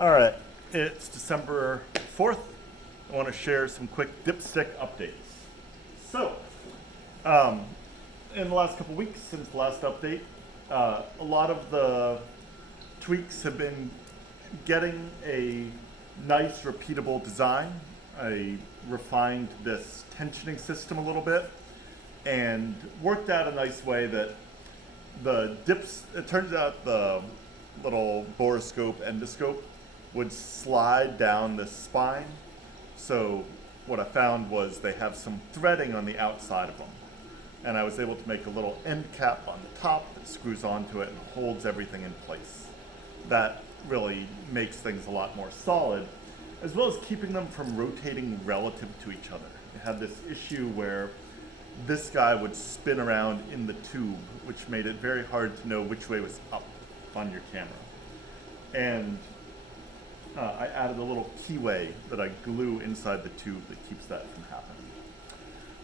All right, it's December 4th. I want to share some quick Dipstick updates. So, um, in the last couple weeks since the last update, a lot of the tweaks have been getting a nice, repeatable design. I refined this tensioning system a little bit and worked out a nice way that it turns out the little borescope endoscope would slide down the spine. So what I found was they have some threading on the outside of them. And I was able to make a little end cap on the top that screws onto it and holds everything in place. That really makes things a lot more solid, as well as keeping them from rotating relative to each other. It had this issue where this guy would spin around in the tube, which made it very hard to know which way was up on your camera. And I added a little keyway that I glue inside the tube that keeps that from happening.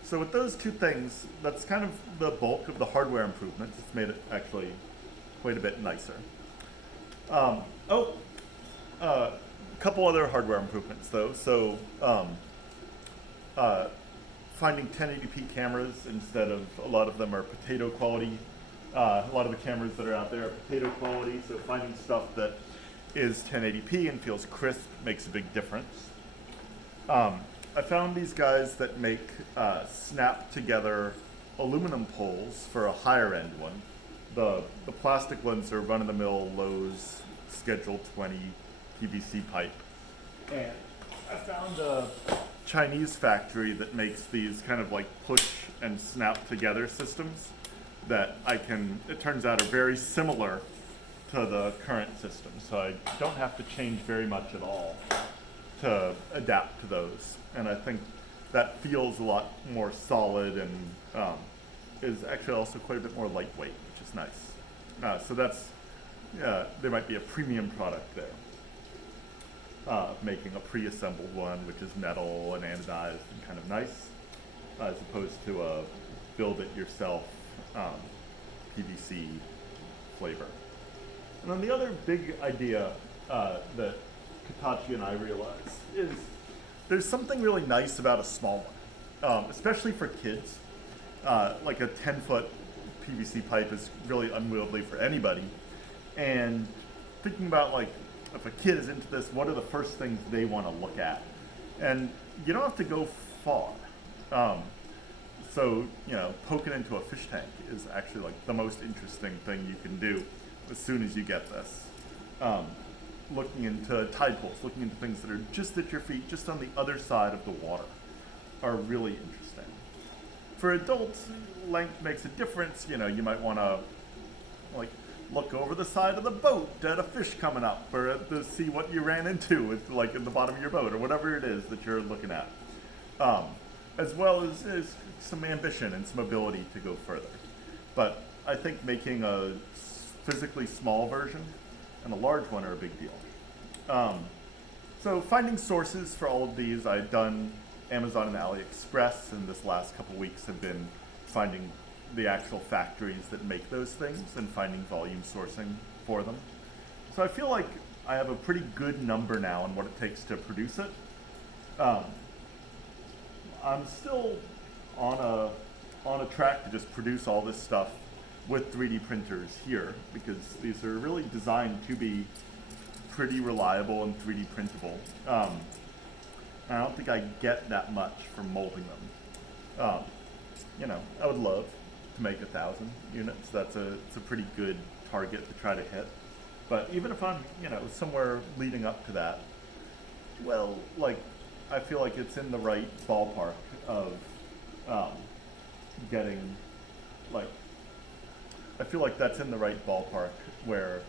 So with those two things, that's kind of the bulk of the hardware improvements. It's made it actually quite a bit nicer. A couple other hardware improvements though. So finding 1080p cameras instead of a lot of them are potato quality. A lot of the cameras that are out there are potato quality, so finding stuff that is 1080p and feels crisp makes a big difference. I found these guys that make snap together aluminum poles for a higher end one. The plastic ones are run-of-the-mill Lowe's Schedule 20 PVC pipe. And I found a Chinese factory that makes these kind of like push and snap together systems that it turns out are very similar to the current system. So I don't have to change very much at all to adapt to those. And I think that feels a lot more solid and is actually also quite a bit more lightweight, which is nice. So there might be a premium product there. Making a pre-assembled one, which is metal and anodized and kind of nice, as opposed to a build-it-yourself PVC flavor. And then the other big idea that Katachi and I realized is there's something really nice about a small one, especially for kids. Like a 10-foot PVC pipe is really unwieldy for anybody. And thinking about like, if a kid is into this, what are the first things they want to look at? And you don't have to go far. So, poking into a fish tank is actually like the most interesting thing you can do as soon as you get this. Looking into tide pools, looking into things that are just at your feet, just on the other side of the water, are really interesting. For adults, length makes a difference. You might want to like look over the side of the boat at a fish coming up, or to see what you ran into with, like in the bottom of your boat, or whatever it is that you're looking at. As well as some ambition and some ability to go further. But I think making a physically small version and a large one are a big deal. So finding sources for all of these, I've done Amazon and AliExpress, and this last couple weeks have been finding the actual factories that make those things and finding volume sourcing for them. So I feel like I have a pretty good number now on what it takes to produce it. I'm still on a track to just produce all this stuff with 3D printers here, because these are really designed to be pretty reliable and 3D printable. I don't think I get that much from molding them. I would love to make 1,000 units. It's a pretty good target to try to hit. But even if I'm, somewhere leading up to that, well, like, I feel like it's in the right ballpark of getting, like, I feel like that's in the right ballpark where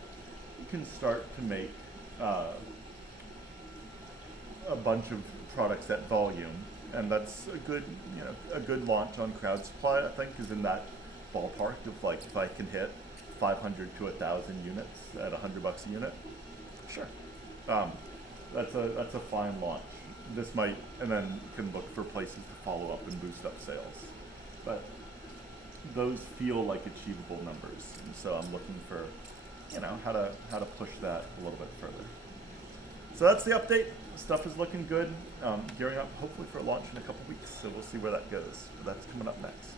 you can start to make a bunch of products at volume, and that's a good launch on Crowd Supply. I think is in that ballpark of like, if I can hit 500 to 1,000 units at $100 a unit, sure. That's a fine launch. This might, and then you can look for places to follow up and boost up sales. But those feel like achievable numbers, and so I'm looking for, how to push that a little bit further. So that's the update. Stuff is looking good. Gearing up hopefully for a launch in a couple weeks. So we'll see where that goes. But that's coming up next.